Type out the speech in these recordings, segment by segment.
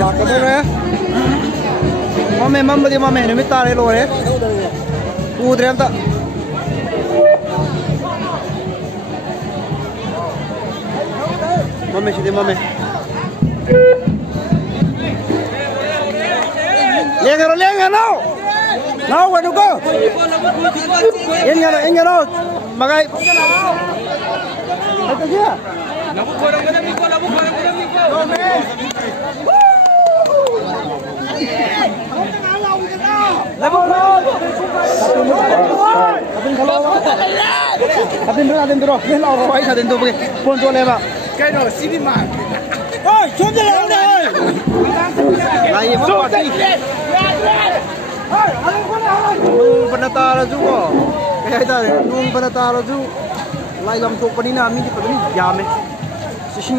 Lọt cái đấy mắm đi mắm nó mới ta đây rồi đấy u em ta mắm chỉ đi mắm lên cái nào quên đâu cơ yên nghe đâu mà cái cái gì Atin dulu, ini orang baik atin dulu pakai pon tu lewat. Kau sini mah. Oi, cuci lewat deh. Lagi apa sih? Nung penatara juga. Kayak itu, nung penatara juga. Lagi lam tu penina mini penini jam sih.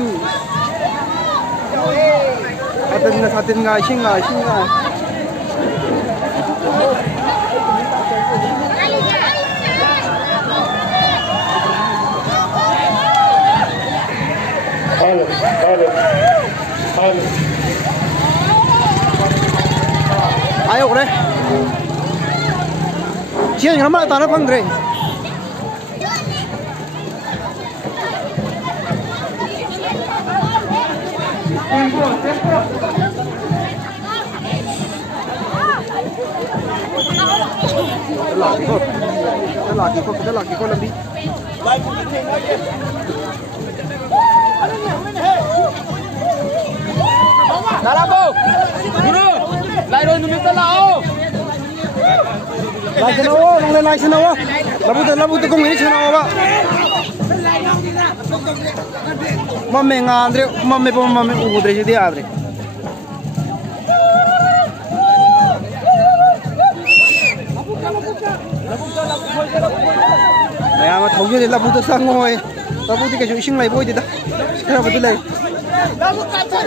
Atin ngai sing. Ayo deh. Cian yang mana tanah pang deh. Lagi kok lebih. Dalam bu, guru, lai rồi numit lao. Lai senawa, nong lai senawa. Labu tu kong ini senawa ba. Mame ngandre, mame udre jadi adre. Ya, mat tahu je labu tu sangoy. Labu tu keju ising lai boy dia dah. Sekarang betul lai. Labu kacau.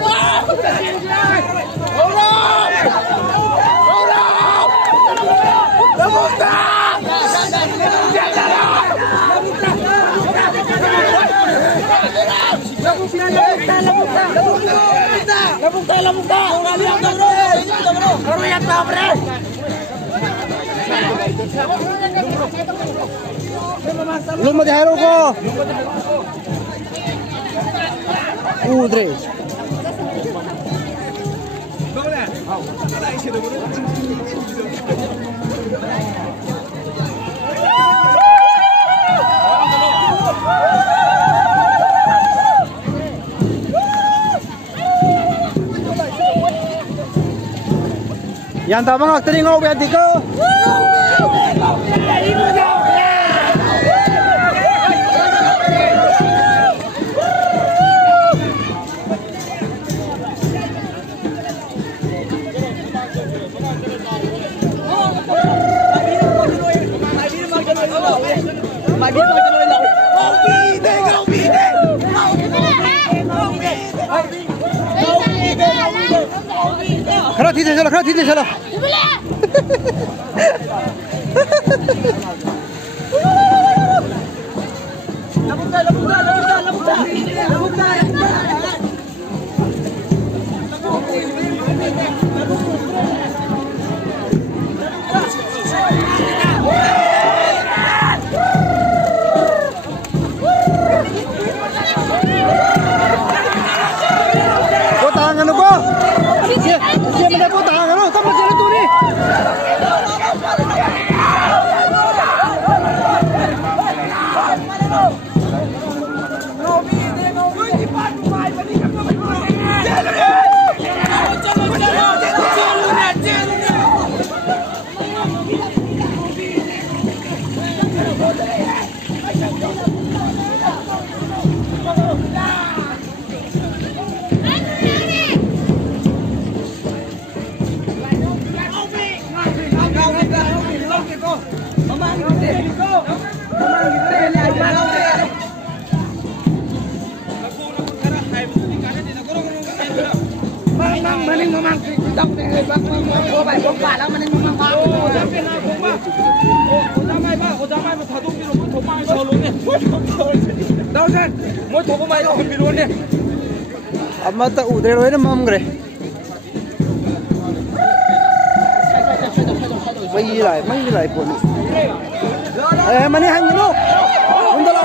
Belum ada hero kok. Udre. Yang tak bangak teringau biar tiga. खड़ा थी चलो Maning mamang dok nih bang, gua baik gua balang maning mamang bang. Udah mai ba, udah mai ba thadung di rumah thomai. đâu sen mỗi thùng có mấy con bị luôn đi mà ta ủ đây rồi nó mâm rồi mấy lại buồn mà đi hành nó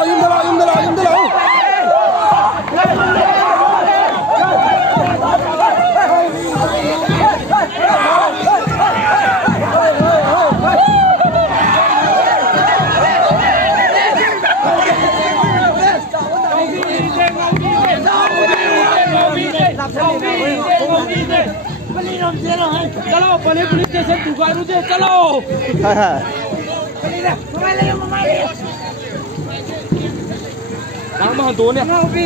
im đó lâu चलो police station दुकानों से चलो đang mà tốn nè mau đi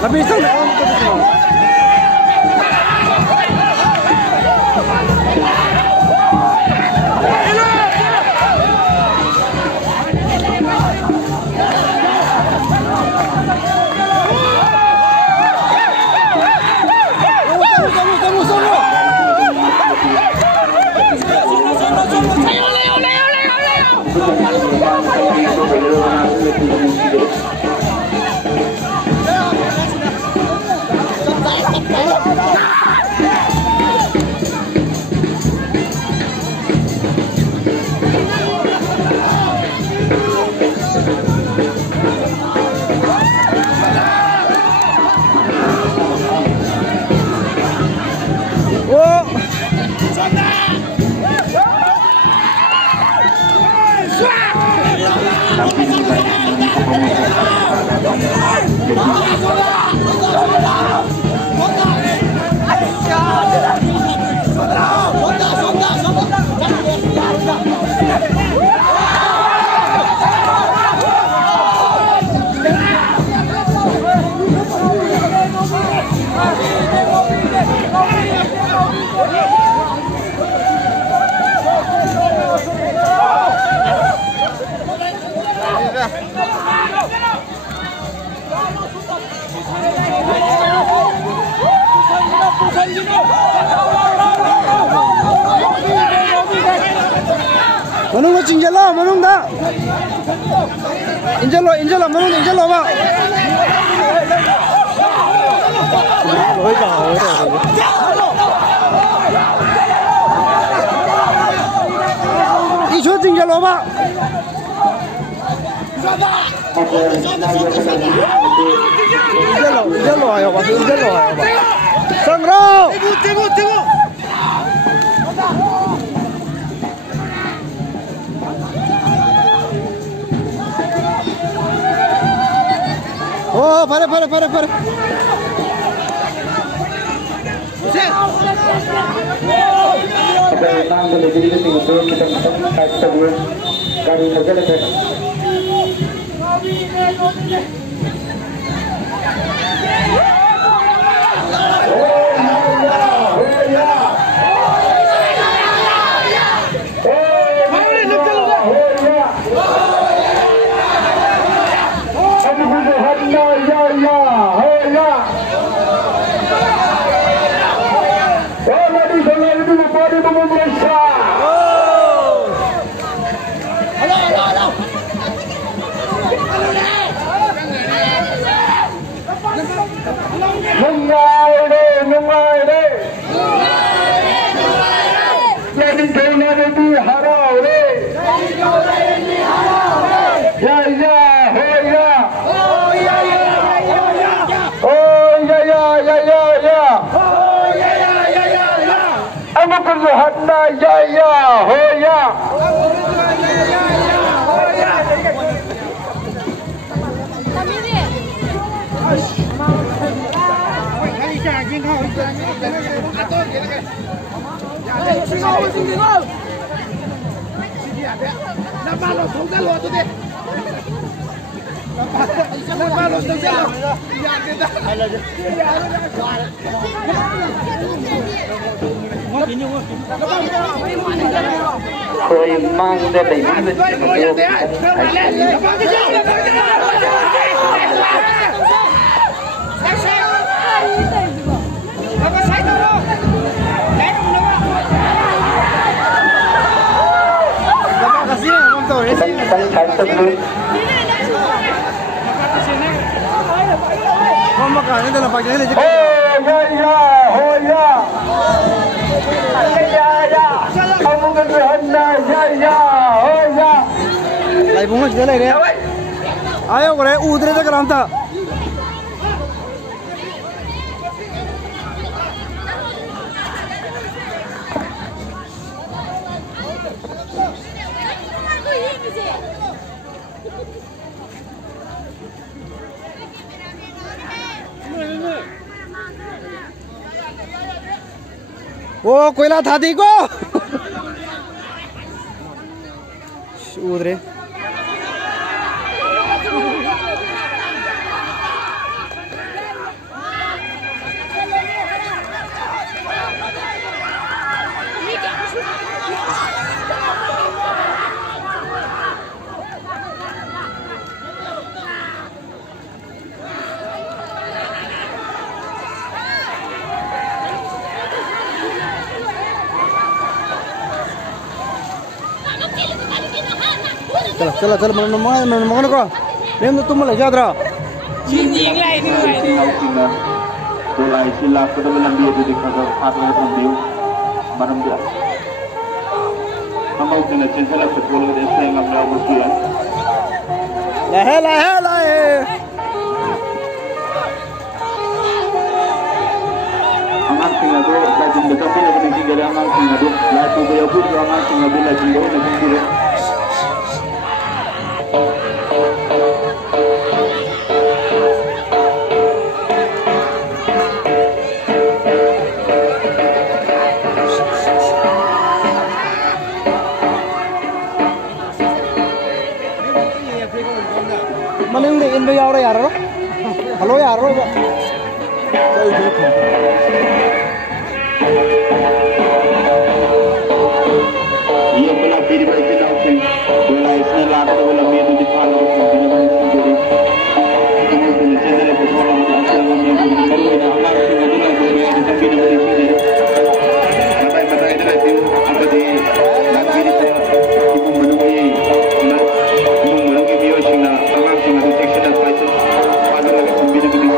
Lebih sana om Manung lo cinjalo, manung dah. Injalo, manung injalo ba. Ôi trời ơi. Đi xuống cinjalo ba. Injalo ayo ba, injalo ayo ba. Sangro. Tengok. Oh, pare. Nung ngày đây Khơi mang ra đầy mắt Không mà cả nên là phải cái này chứ. Lại bung nó này đấy. Ayo cái này u thế cái làm ta. वो कोयला था दी को उधरे चलो चलो मंगन को नेम तो तुम ले जादरा Jinjing lah ini. Tulai sila pada melambi itu di kata hati yang sambil malam dia. Kamu kena censela sekolah di sana yang ambil ujian. Lah. Aman tinggal tu, lajim dekat pun nak mesti jadi aman tinggal tu. Laju bayar pun aman tinggal tu lajim dia nak mesti. Mana in bây giờ đây à đó, hello à đó. Ia pernah diri baik dan okey. Boleh senelah atau boleh medu di palu di mana sendiri. Kemudian senelah bersolat di asal yang baru ini amal sendiri lagi di tempat di sini. Mata itu lagi apa di lagi di ibu menunggu video cina amal cina di section dan pasal pada lagi tempat di sini.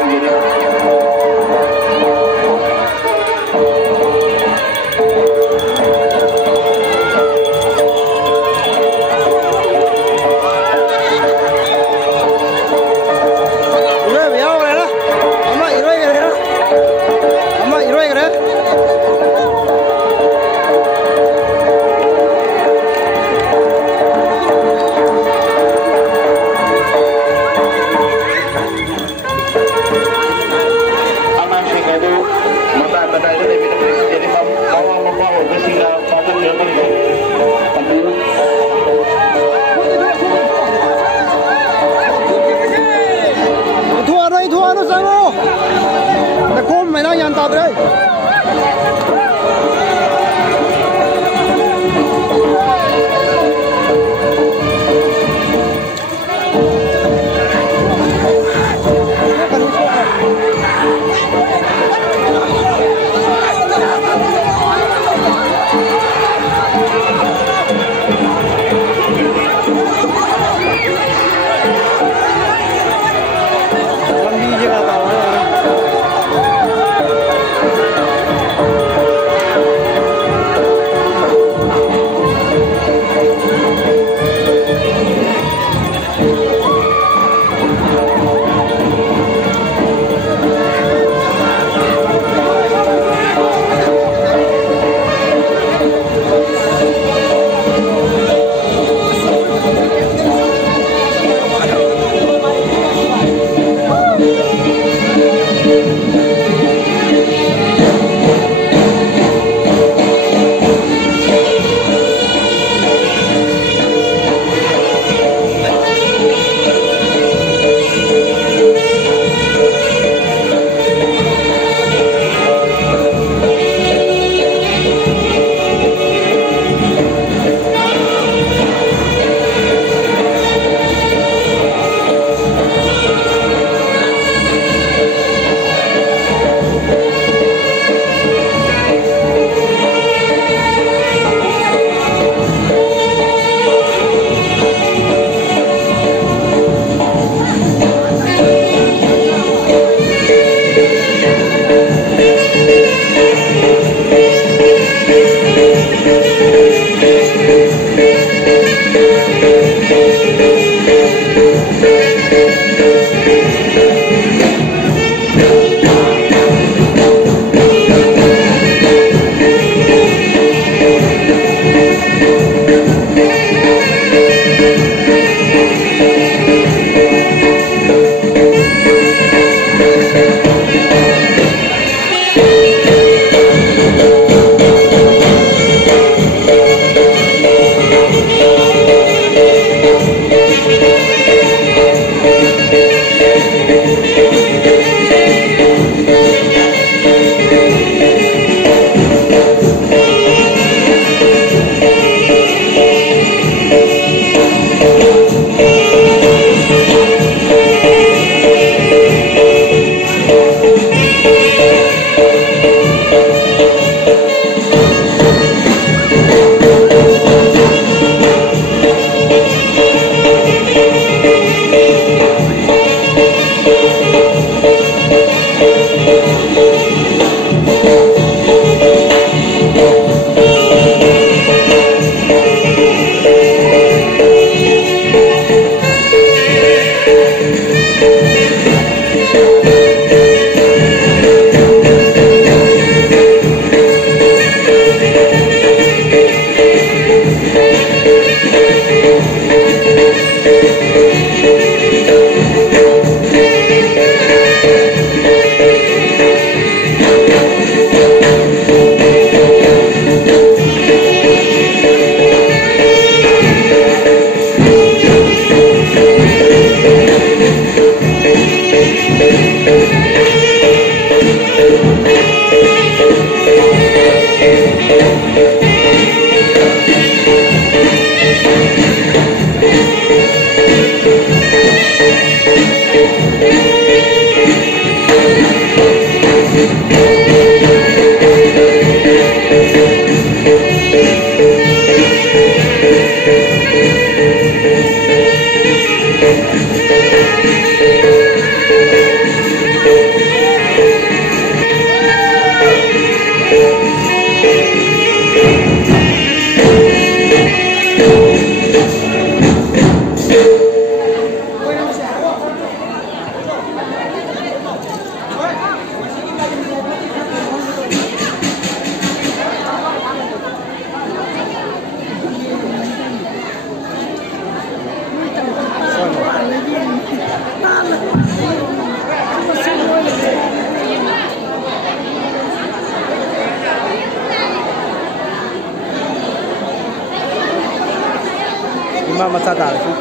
Imam Matada itu,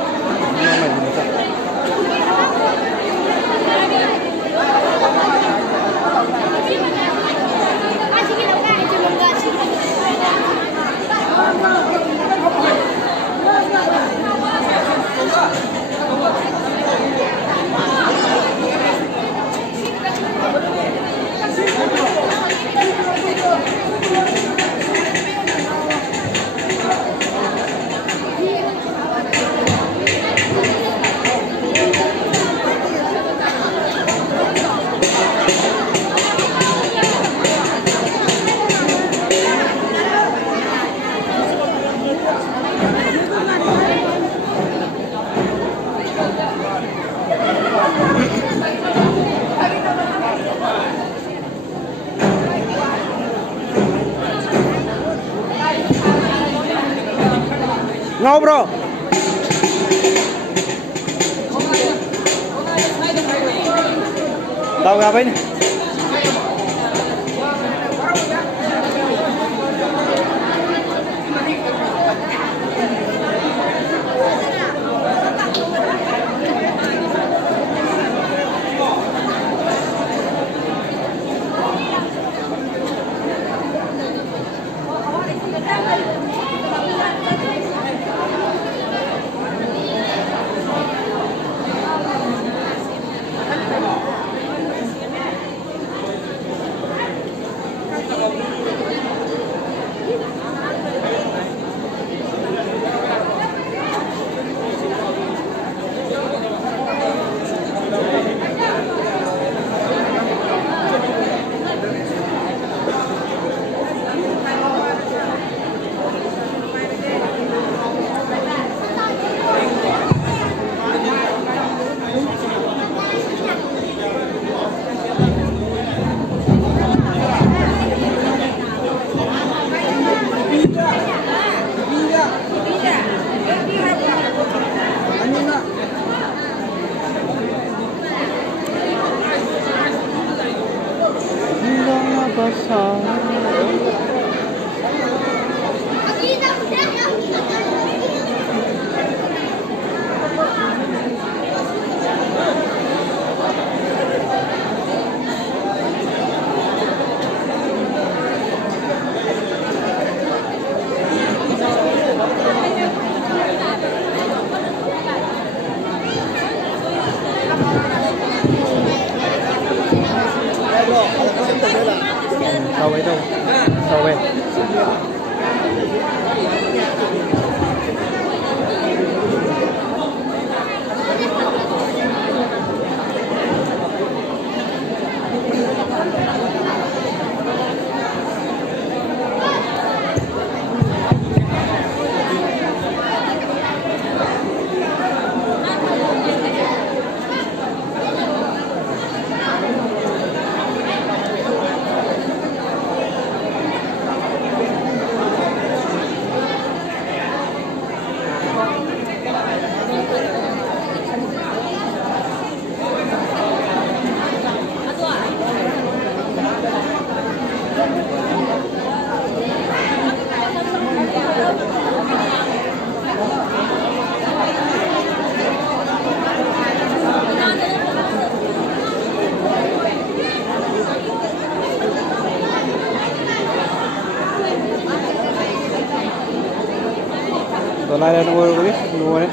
Imam Matada. Ngau bro. Tahu ngapain? tàu ấy đâu tàu về lại đây ngồi có biết ngồi đấy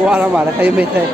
qua làm mà thấy mệt thế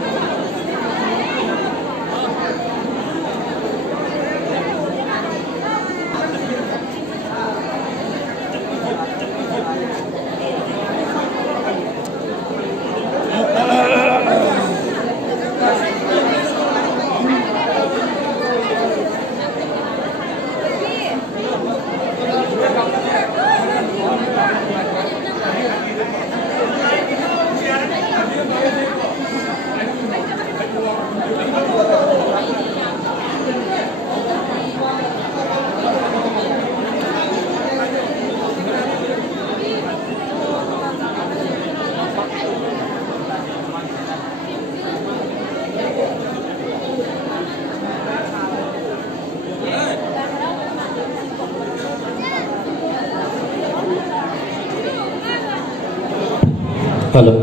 Hello.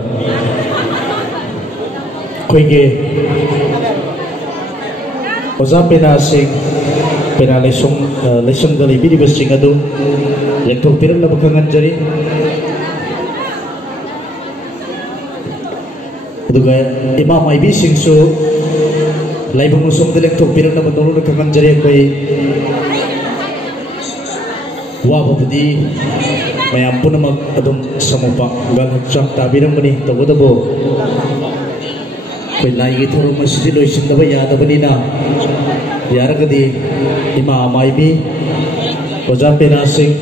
Kuigi. Oza pena sing pena lesung dari bidi bersing adu yang terpiran na bakangan jari. Duga imam IB sing so laibung musum dari yang terpiran na bandung bakangan jari koi wah budi mayam pun nama adum samupa gal cak tabiram bani tabu tabu koi lagi thoro masjid lo isin daba ya daba ni na yara kadi imam IB oza pena sing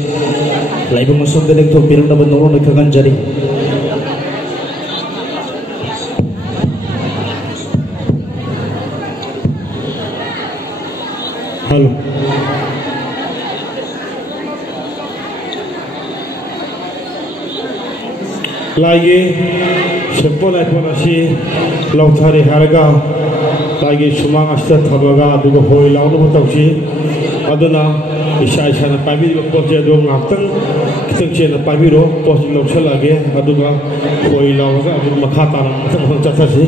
laibung musum dari yang terpiran na bandung bakangan jari. Halo. Lagi sempol iPhone asi lauthari harga lagi sumang asta thabaga aduga hoi launu butausi aduna isa isa na pabi poje do ngaptang kitang chena pabi ro poje lausal lagi aduga hoi lauga aduga makhata na tang chathasi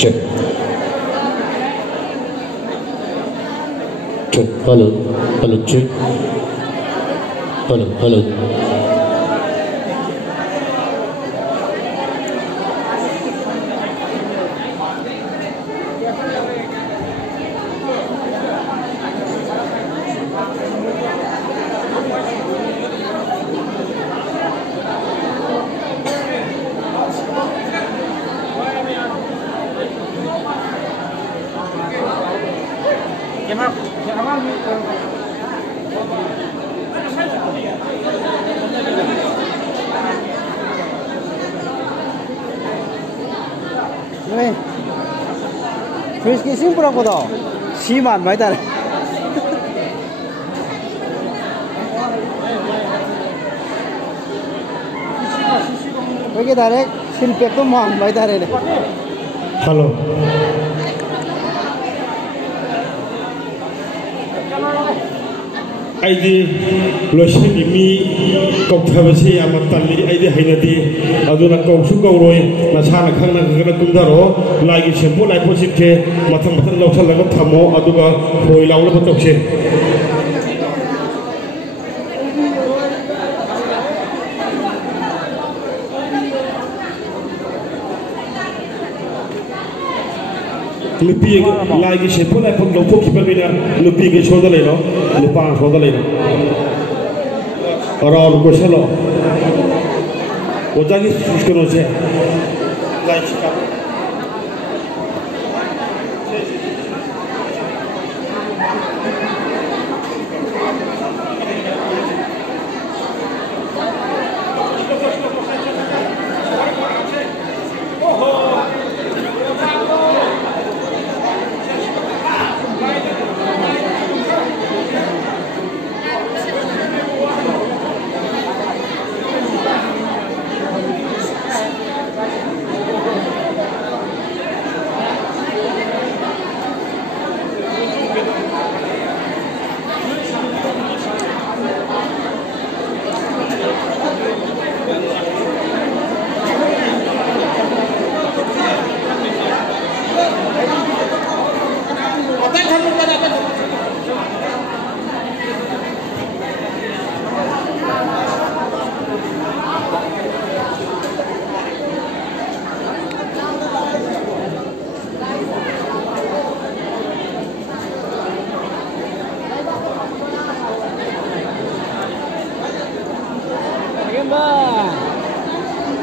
Check. Check. Hello. Hello. Check. Hello. Hello. 프리스키 심플하고도 심한 말이다. 여기 다래 실패도 막 말이다래. Hello. Aidi lotion mi kok thabasi amatali aidi hainati aduna kok su kok roi na sana khangna khangna kumdaro lagi shampoo lai posip ke mathang mathang lotion laga thamo aduga hoi laula batokse Lupi lagi shampoo lai pon lokok kipa bina lupi ke shoda leno lupa shoda leno orang ko selo ojagi suskono je lai chika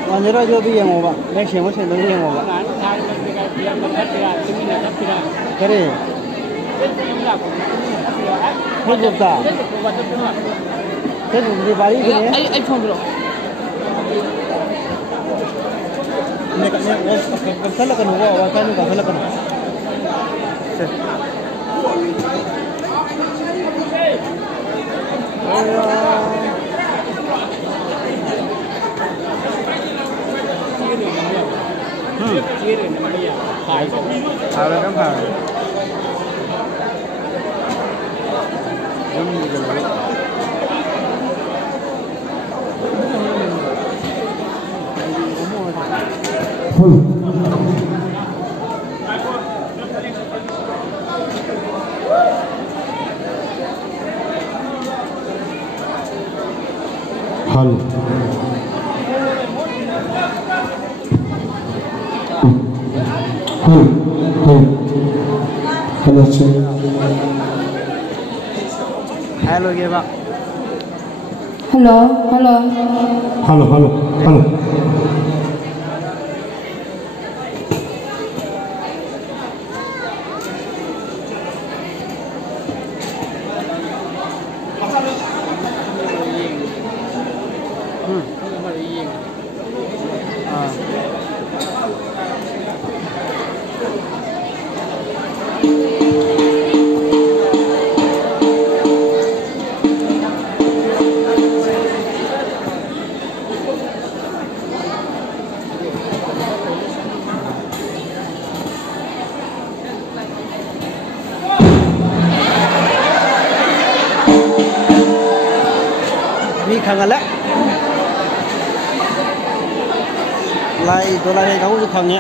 Wanjira jo bi yang oba, nek shemo chen bi yang oba. Kare. Facebook ta. Facebook di bari ke ne? iPhone bro. Nek kasala kan oba, wa kan kasala kan. Halo kan Pak. Halo. Halo sir. Halo ye Pak. Halo. Mi khang ala. Lai to lai kamu tu khang ya.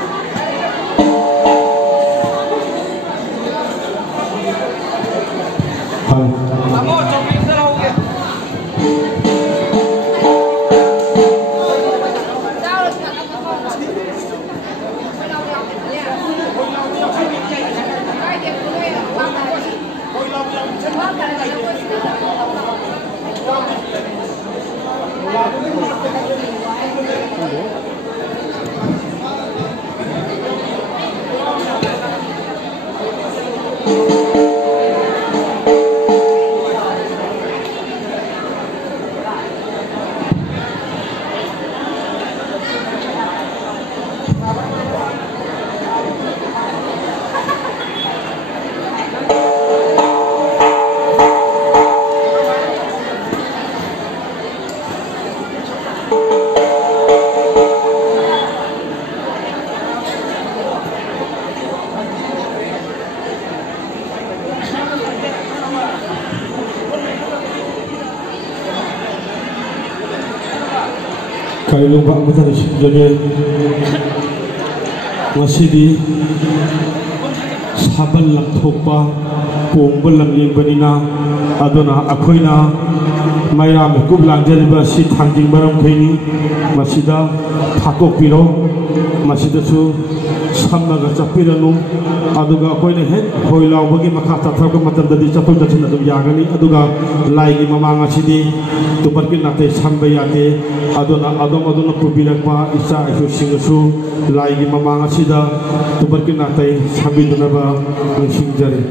Kailung Pak Menteri Jaga Masidi Saban Lam Thopa Punggal Lam Limbanina Adona Akoina Maya Mekublang Jariba Si Thangjing Baram Kaini Masida Thakok Piro Masida Su Samnaga Chapiranu Aduga Akoina Head Hoilau Bagi Makata Thakok Matam Dadi Chapul Dachin Adum Yagani Aduga Laigi Mamanga Sidi Tuparkin Nate Sambayate Adona Adona Pubirakpa Isa Isu Singasu Laigi Mamanga Sida Tuparkin Nate Sambidunaba Singjari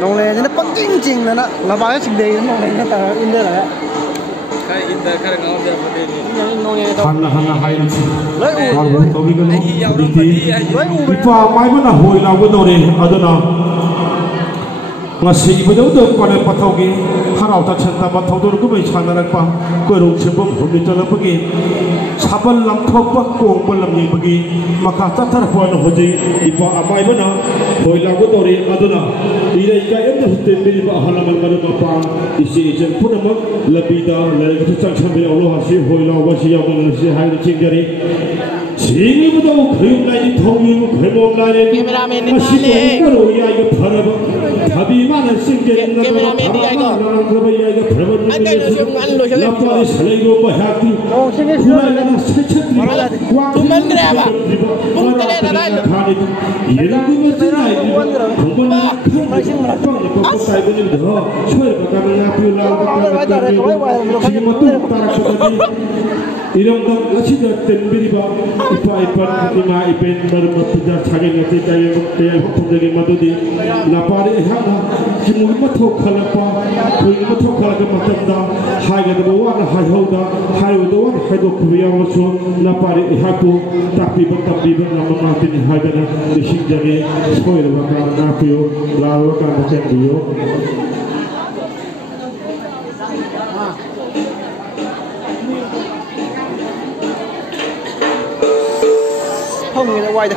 nông lệ nó bắt chính là nó bao nhiêu trình đề nông lệ nó ta in đây là cái in đây cái nào để mà đi nông lệ đâu Hana hai lấy u Kalau kau bikin di lấy u Ipa mai mana hoi lau ko dore aduna ngasi ibu do kone pathogi harau ta chanta pathau dor ko mai chanarak pa ko ru chebom humi tala pagi sabal lam thok pa ko lam ni pagi maka ta thar ko no hoji ipa amai mana hoi lau ko dore aduna ira ka em de hutte mi ba halamal maru pa isi jen punama labida lai ko chang chambe Allah si hoi lau wa si ya ko si hai ni chingari Sini betul krim lagi thongyu krimom lagi masih berkoro ya itu perab tapi mana singkir nama ya itu perab lapar selego bahati kurang mana secet tuman kenapa punten ada ini lagi mesti naik kemudian apa saya begini dah cuy bagaimana pulang Irong dong kasih dah tembiri ba ipa lima ipen bermatujar cari nanti saya pembeli madu di lapari hana semua matok kalapa pun matok kalapa macam dah hai gada bawa hai hoda hai udawan hai do kuliah masuk lapari haku tapi nama mati ni hai gada dising jadi sekolah bakal napio lalu bakal macam dia không người ta quay được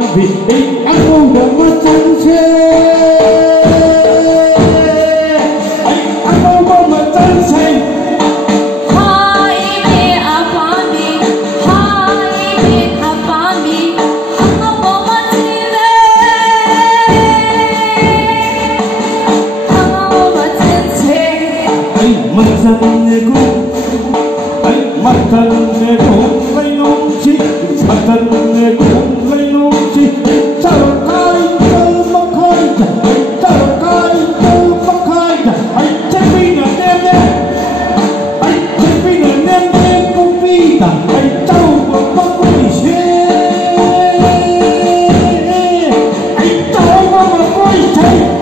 phan vì anh không được mất chân xe anh không có mất chân xe hai bên à phan vì hai bên à phan vì anh không có mất chân xe anh không có mất chân xe anh mất chân nghe cũng anh mất chân nghe cũng lấy nông chi mất chân nghe cũng lấy nông chi sao ai cứ mắc hơi sao ai cứ mắc hơi anh chắc vì là đêm đêm anh chắc vì là đêm đêm cũng vì là anh cháu mà mắc hơi xe anh cháu mà mắc hơi xe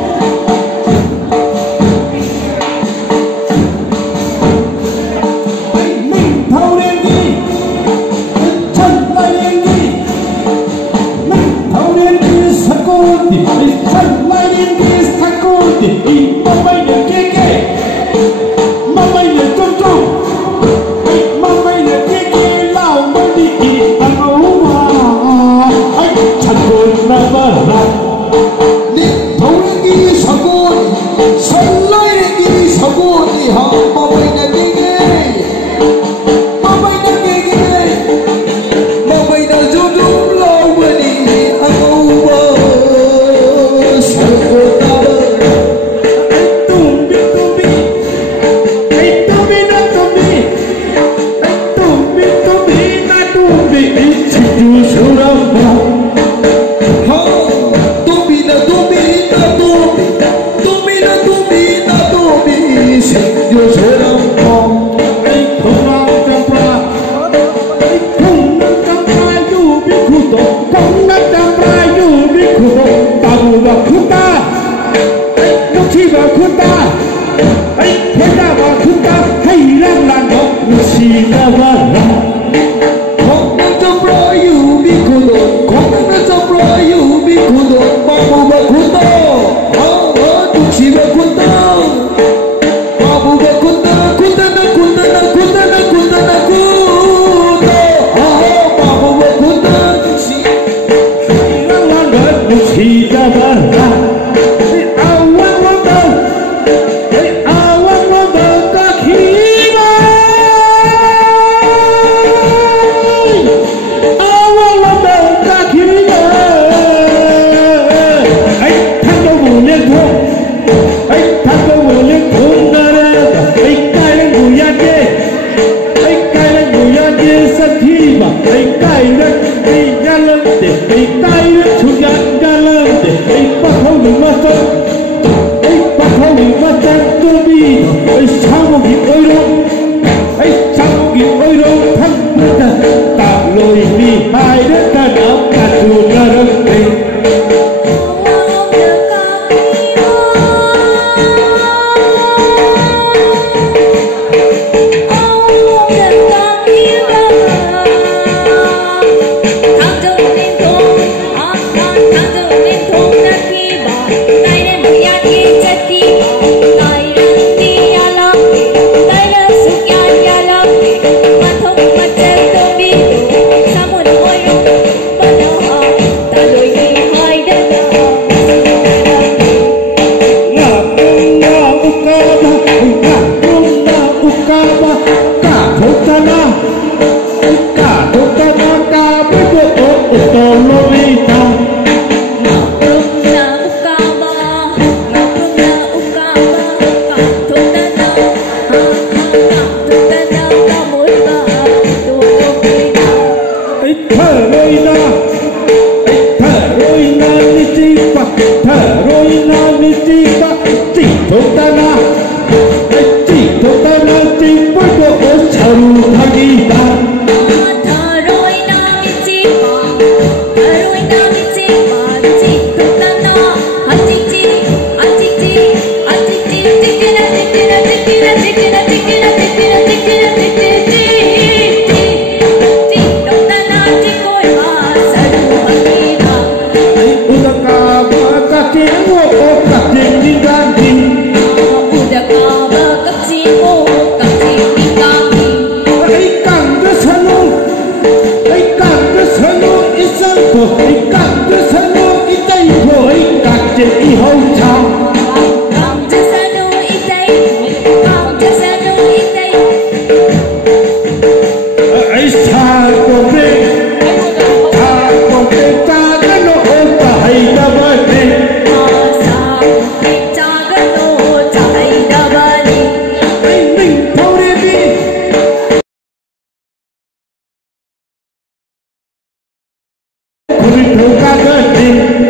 Hãy subscribe cho kênh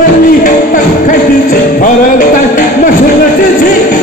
Ghiền Mì Gõ để không bỏ lỡ những video hấp dẫn.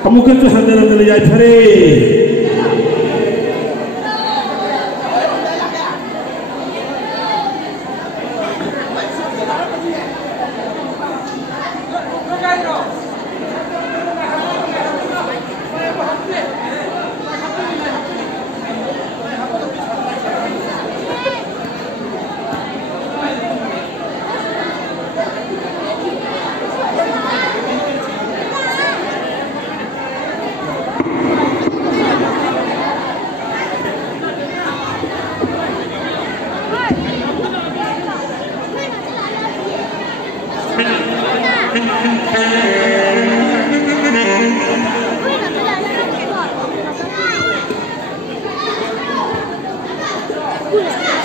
Amukan tu handal jai thare. Good.